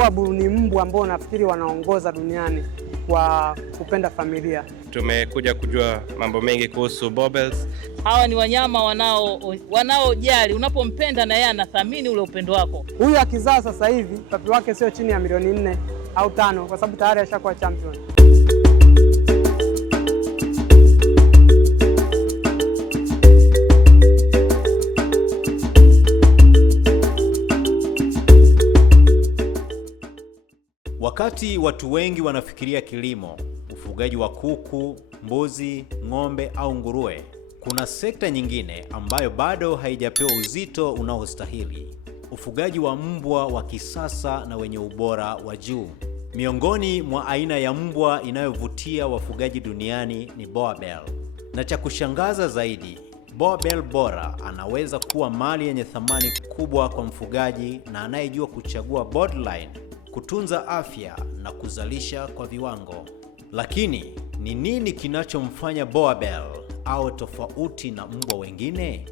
Boabu ni mbwa ambao nafikiri wanaongoza duniani kwa kupenda familia. Tumekuja kujua mambo mengi kuhusu Borbals. Hawa ni wanyama wanaojali, unapompenda na yeye anathamini ule upendo wako. Huyu akizaa sasa hivi papi wake sio chini ya milioni 4 au 5 kwa sababu tayari ashakuwa champion. Wakati watu wengi wanafikiria kilimo, ufugaji wa kuku, mbuzi, ng'ombe au nguruwe, kuna sekta nyingine ambayo bado haijapewa uzito unaostahili: ufugaji wa mbwa wa kisasa na wenye ubora wa juu. Miongoni mwa aina ya mbwa inayovutia wafugaji duniani ni Boerboel. Na cha kushangaza zaidi, Boerboel bora anaweza kuwa mali yenye thamani kubwa kwa mfugaji na anayejua kuchagua borderline, kutunza afya na kuzalisha kwa viwango. Lakini ni nini kinachomfanya Boerboel awe tofauti na mbwa wengine?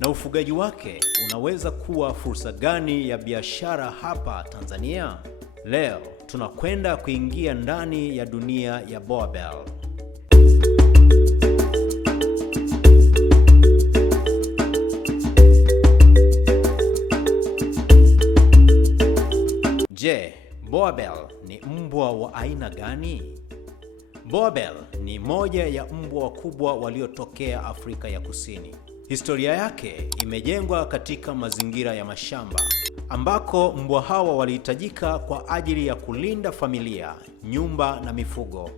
Na ufugaji wake unaweza kuwa fursa gani ya biashara hapa Tanzania? Leo tunakwenda kuingia ndani ya dunia ya Boerboel. Je, Boerboel ni mbwa wa aina gani? Boerboel ni moja ya mbwa wakubwa waliotokea Afrika ya Kusini. Historia yake imejengwa katika mazingira ya mashamba, ambako mbwa hawa walihitajika kwa ajili ya kulinda familia, nyumba na mifugo.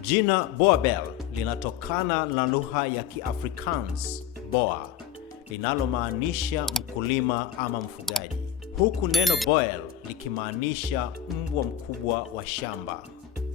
Jina Boerboel linatokana na lugha ya Kiafrikaans boer, linalomaanisha mkulima ama mfugaji, huku neno boer likimaanisha mbwa mkubwa wa shamba.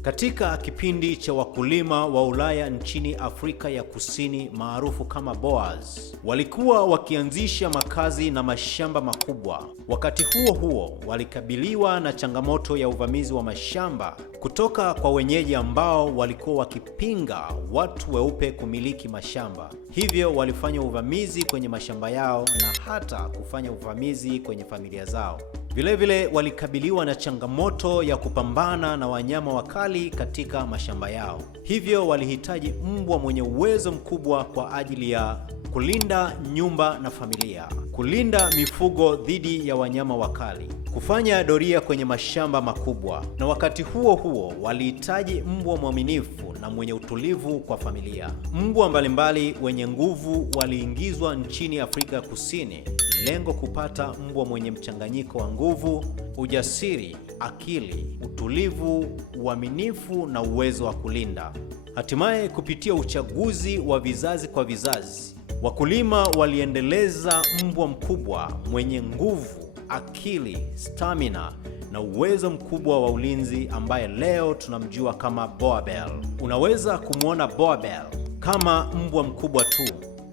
Katika kipindi cha wakulima wa Ulaya nchini Afrika ya Kusini maarufu kama Boers, walikuwa wakianzisha makazi na mashamba makubwa. Wakati huo huo, walikabiliwa na changamoto ya uvamizi wa mashamba kutoka kwa wenyeji ambao walikuwa wakipinga watu weupe kumiliki mashamba. Hivyo walifanya uvamizi kwenye mashamba yao na hata kufanya uvamizi kwenye familia zao. Vilevile walikabiliwa na changamoto ya kupambana na wanyama wakali katika mashamba yao. Hivyo walihitaji mbwa mwenye uwezo mkubwa kwa ajili ya kulinda nyumba na familia, kulinda mifugo dhidi ya wanyama wakali, kufanya doria kwenye mashamba makubwa, na wakati huo huo walihitaji mbwa mwaminifu na mwenye utulivu kwa familia. Mbwa mbalimbali wenye nguvu waliingizwa nchini Afrika Kusini, lengo kupata mbwa mwenye mchanganyiko wa nguvu, ujasiri, akili, utulivu, uaminifu na uwezo wa kulinda. Hatimaye, kupitia uchaguzi wa vizazi kwa vizazi, wakulima waliendeleza mbwa mkubwa mwenye nguvu, akili, stamina na uwezo mkubwa wa ulinzi ambaye leo tunamjua kama Boerboel. Unaweza kumwona Boerboel kama mbwa mkubwa tu,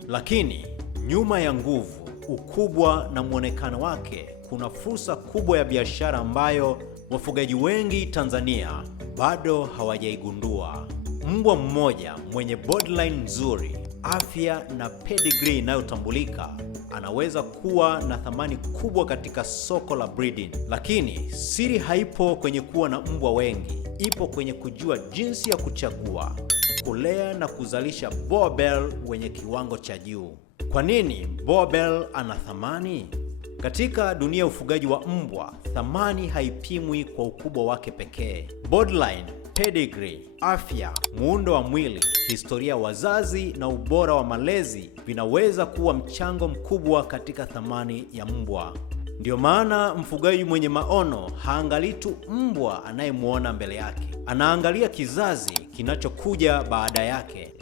lakini nyuma ya nguvu, ukubwa na muonekano wake kuna fursa kubwa ya biashara ambayo wafugaji wengi Tanzania bado hawajaigundua. Mbwa mmoja mwenye borderline nzuri, afya na pedigree inayotambulika anaweza kuwa na thamani kubwa katika soko la breeding. Lakini siri haipo kwenye kuwa na mbwa wengi, ipo kwenye kujua jinsi ya kuchagua, kulea na kuzalisha Boerboel wenye kiwango cha juu. Kwa nini Boerboel ana thamani? Katika dunia ya ufugaji wa mbwa, thamani haipimwi kwa ukubwa wake pekee. Borderline, pedigree, afya, muundo wa mwili, historia ya wazazi na ubora wa malezi vinaweza kuwa mchango mkubwa katika thamani ya mbwa. Ndio maana mfugaji mwenye maono haangalii tu mbwa anayemwona mbele yake, anaangalia kizazi kinachokuja baada yake.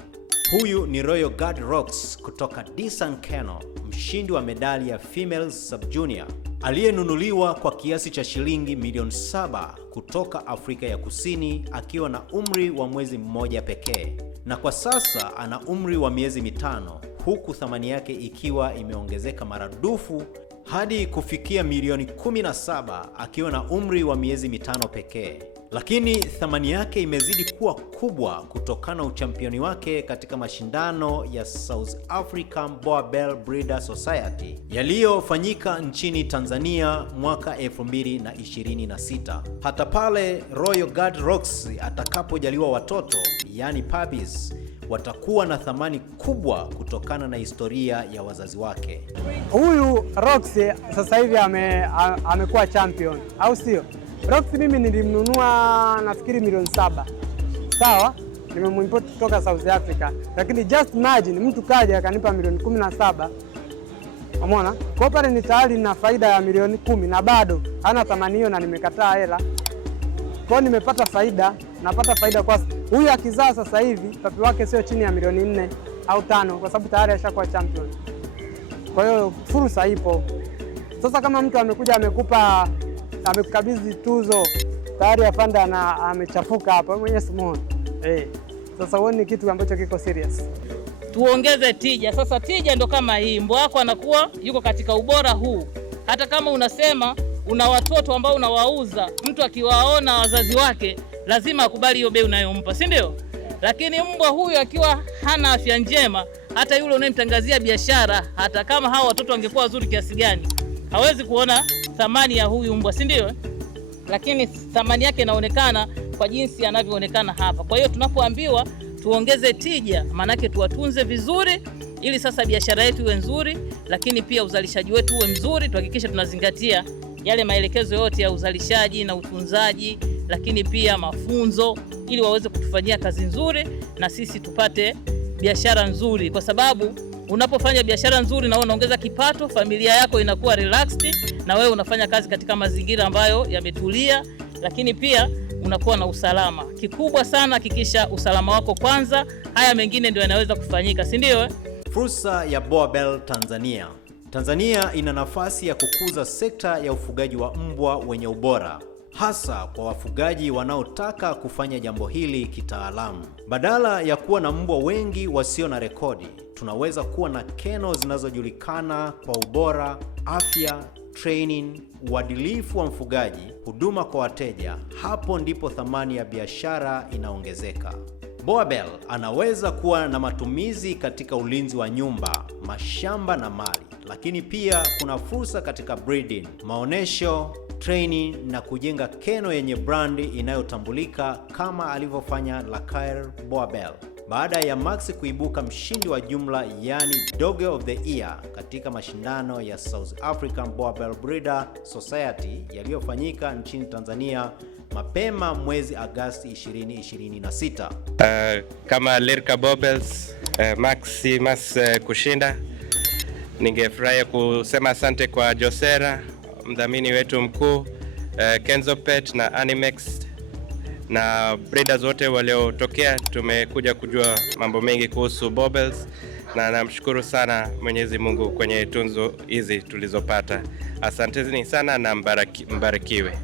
Huyu ni Royal Guard Rocks kutoka Disan Kennel, mshindi wa medali ya Females Sub Junior, aliyenunuliwa kwa kiasi cha shilingi milioni 7 kutoka Afrika ya Kusini akiwa na umri wa mwezi mmoja pekee, na kwa sasa ana umri wa miezi 5, huku thamani yake ikiwa imeongezeka maradufu hadi kufikia milioni 17 akiwa na umri wa miezi 5 pekee. Lakini thamani yake imezidi kuwa kubwa kutokana na uchampioni wake katika mashindano ya South African Boer Bell Breeder Society yaliyofanyika nchini Tanzania mwaka 2026. Hata pale Royal Guard Rocks atakapojaliwa watoto, yani puppies, watakuwa na thamani kubwa kutokana na historia ya wazazi wake. Huyu Rocks sasa hivi amekuwa champion, au sio? Rocks mimi nilimnunua nafikiri milioni 7. Sawa? Nimemimport kutoka South Africa. Lakini just imagine mtu kaja akanipa milioni 17. Umeona? Kwa pale ni tayari na faida ya milioni 10 na bado hana thamani hiyo na nimekataa hela. Kwa nimepata faida, napata faida kwa huyu akizaa sasa hivi papi wake sio chini ya milioni 4 au 5 kwa sababu tayari ashakuwa champion. Kwa hiyo fursa ipo. Sasa kama mtu amekuja amekukabidhi tuzo tayari afanda na amechafuka hapa mwenye simuone. Sasa huoni kitu ambacho kiko serious. Tuongeze tija. Sasa tija ndo kama hii, mbwa wako anakuwa yuko katika ubora huu. Hata kama unasema una watoto ambao unawauza, mtu akiwaona wazazi wake lazima akubali hiyo bei unayompa, si ndio? Lakini mbwa huyu akiwa hana afya njema, hata yule unayemtangazia biashara, hata kama hao watoto wangekuwa wazuri kiasi gani, hawezi kuona thamani ya huyu mbwa, si ndio? Lakini thamani yake inaonekana kwa jinsi anavyoonekana hapa. Kwa hiyo tunapoambiwa tuongeze tija, maana yake tuwatunze vizuri ili sasa biashara yetu iwe nzuri, lakini pia uzalishaji wetu uwe mzuri. Tuhakikishe tunazingatia yale maelekezo yote ya uzalishaji na utunzaji, lakini pia mafunzo, ili waweze kutufanyia kazi nzuri na sisi tupate biashara nzuri, kwa sababu unapofanya biashara nzuri na wewe unaongeza kipato, familia yako inakuwa relaxed na wewe unafanya kazi katika mazingira ambayo yametulia, lakini pia unakuwa na usalama. Kikubwa sana hakikisha usalama wako kwanza, haya mengine ndio yanaweza kufanyika, si ndio? Fursa ya Boer Bell Tanzania. Tanzania ina nafasi ya kukuza sekta ya ufugaji wa mbwa wenye ubora, hasa kwa wafugaji wanaotaka kufanya jambo hili kitaalamu. Badala ya kuwa na mbwa wengi wasio na rekodi, tunaweza kuwa na kennel zinazojulikana kwa ubora, afya, training, uadilifu wa mfugaji, huduma kwa wateja. Hapo ndipo thamani ya biashara inaongezeka. Boer Bell anaweza kuwa na matumizi katika ulinzi wa nyumba, mashamba na mali, lakini pia kuna fursa katika breeding, maonesho, training na kujenga kennel yenye brandi inayotambulika kama alivyofanya Lakair Boer Bell. Baada ya Max kuibuka mshindi wa jumla, yani Dog of the Year, katika mashindano ya South African Boer Bell Breeder Society yaliyofanyika nchini Tanzania mapema mwezi Agosti 2026. Kama Lirka Bobels, Maximus kushinda, ningefurahia kusema asante kwa Josera, mdhamini wetu mkuu, Kenzo Pet na Animex na breeders wote waliotokea. Tumekuja kujua mambo mengi kuhusu Bobels na namshukuru sana Mwenyezi Mungu kwenye tunzo hizi tulizopata. Asanteni sana na mbarikiwe.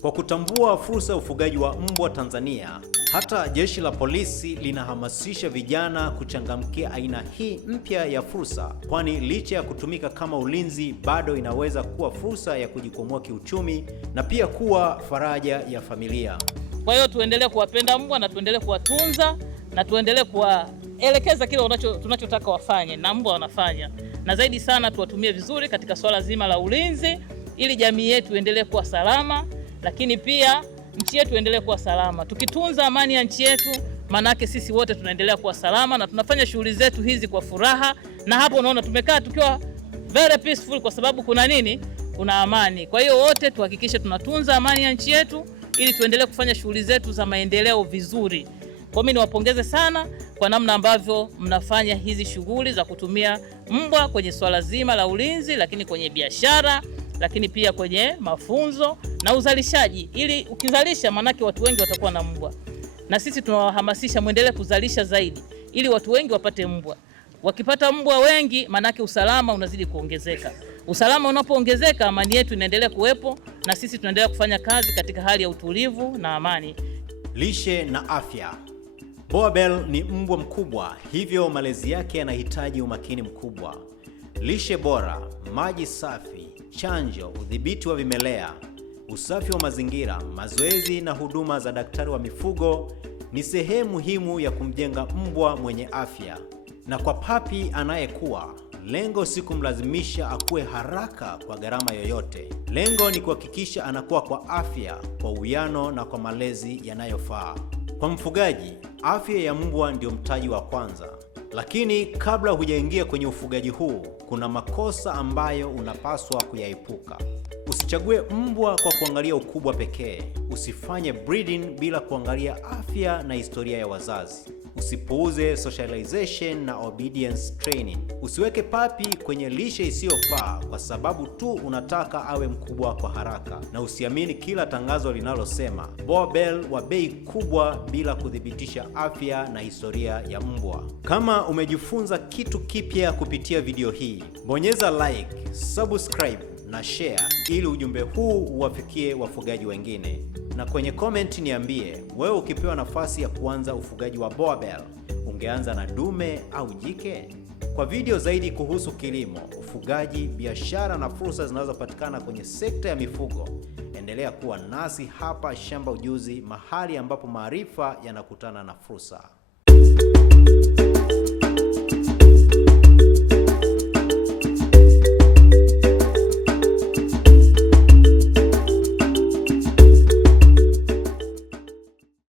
Kwa kutambua fursa ya ufugaji wa mbwa Tanzania, hata jeshi la polisi linahamasisha vijana kuchangamkia aina hii mpya ya fursa, kwani licha ya kutumika kama ulinzi, bado inaweza kuwa fursa ya kujikwamua kiuchumi na pia kuwa faraja ya familia. Kwa hiyo tuendelee kuwapenda mbwa na tuendelee kuwatunza na tuendelee kuwaelekeza kile tunachotaka wafanye na mbwa wanafanya, na zaidi sana tuwatumie vizuri katika swala zima la ulinzi, ili jamii yetu iendelee kuwa salama, lakini pia nchi yetu iendelee kuwa salama. Tukitunza amani ya nchi yetu, manake sisi wote tunaendelea kuwa salama na tunafanya shughuli zetu hizi kwa furaha, na hapo unaona tumekaa tukiwa very peaceful kwa sababu kuna nini? Kuna amani. Kwa hiyo wote tuhakikishe tunatunza amani ya nchi yetu ili tuendelee kufanya shughuli zetu za maendeleo vizuri. Kwa mimi niwapongeze sana kwa namna ambavyo mnafanya hizi shughuli za kutumia mbwa kwenye swala zima la ulinzi, lakini kwenye biashara, lakini pia kwenye mafunzo na uzalishaji, ili ukizalisha manake watu wengi watakuwa na mbwa. Na sisi tunawahamasisha muendelee kuzalisha zaidi ili watu wengi wapate mbwa. Wakipata mbwa wengi manake usalama unazidi kuongezeka. Usalama unapoongezeka, amani yetu inaendelea kuwepo na sisi tunaendelea kufanya kazi katika hali ya utulivu na amani. Lishe na afya. Boabel ni mbwa mkubwa, hivyo malezi yake yanahitaji umakini mkubwa. Lishe bora, maji safi, chanjo, udhibiti wa vimelea, usafi wa mazingira, mazoezi na huduma za daktari wa mifugo ni sehemu muhimu ya kumjenga mbwa mwenye afya. Na kwa papi anayekuwa, lengo si kumlazimisha akue haraka kwa gharama yoyote. Lengo ni kuhakikisha anakuwa kwa afya, kwa uwiano na kwa malezi yanayofaa. Kwa mfugaji, afya ya mbwa ndio mtaji wa kwanza. Lakini kabla hujaingia kwenye ufugaji huu, kuna makosa ambayo unapaswa kuyaepuka. Usichague mbwa kwa kuangalia ukubwa pekee. Usifanye breeding bila kuangalia afya na historia ya wazazi. Usipuuze socialization na obedience training. Usiweke papi kwenye lishe isiyofaa kwa sababu tu unataka awe mkubwa kwa haraka. Na usiamini kila tangazo linalosema Boabel wa bei kubwa bila kuthibitisha afya na historia ya mbwa. Kama umejifunza kitu kipya kupitia video hii, bonyeza like, subscribe na share ili ujumbe huu uwafikie wafugaji wengine. Na kwenye comment niambie, wewe ukipewa nafasi ya kuanza ufugaji wa Boabel, ungeanza na dume au jike? Kwa video zaidi kuhusu kilimo, ufugaji, biashara na fursa zinazopatikana kwenye sekta ya mifugo, endelea kuwa nasi hapa Shamba Ujuzi, mahali ambapo maarifa yanakutana na fursa.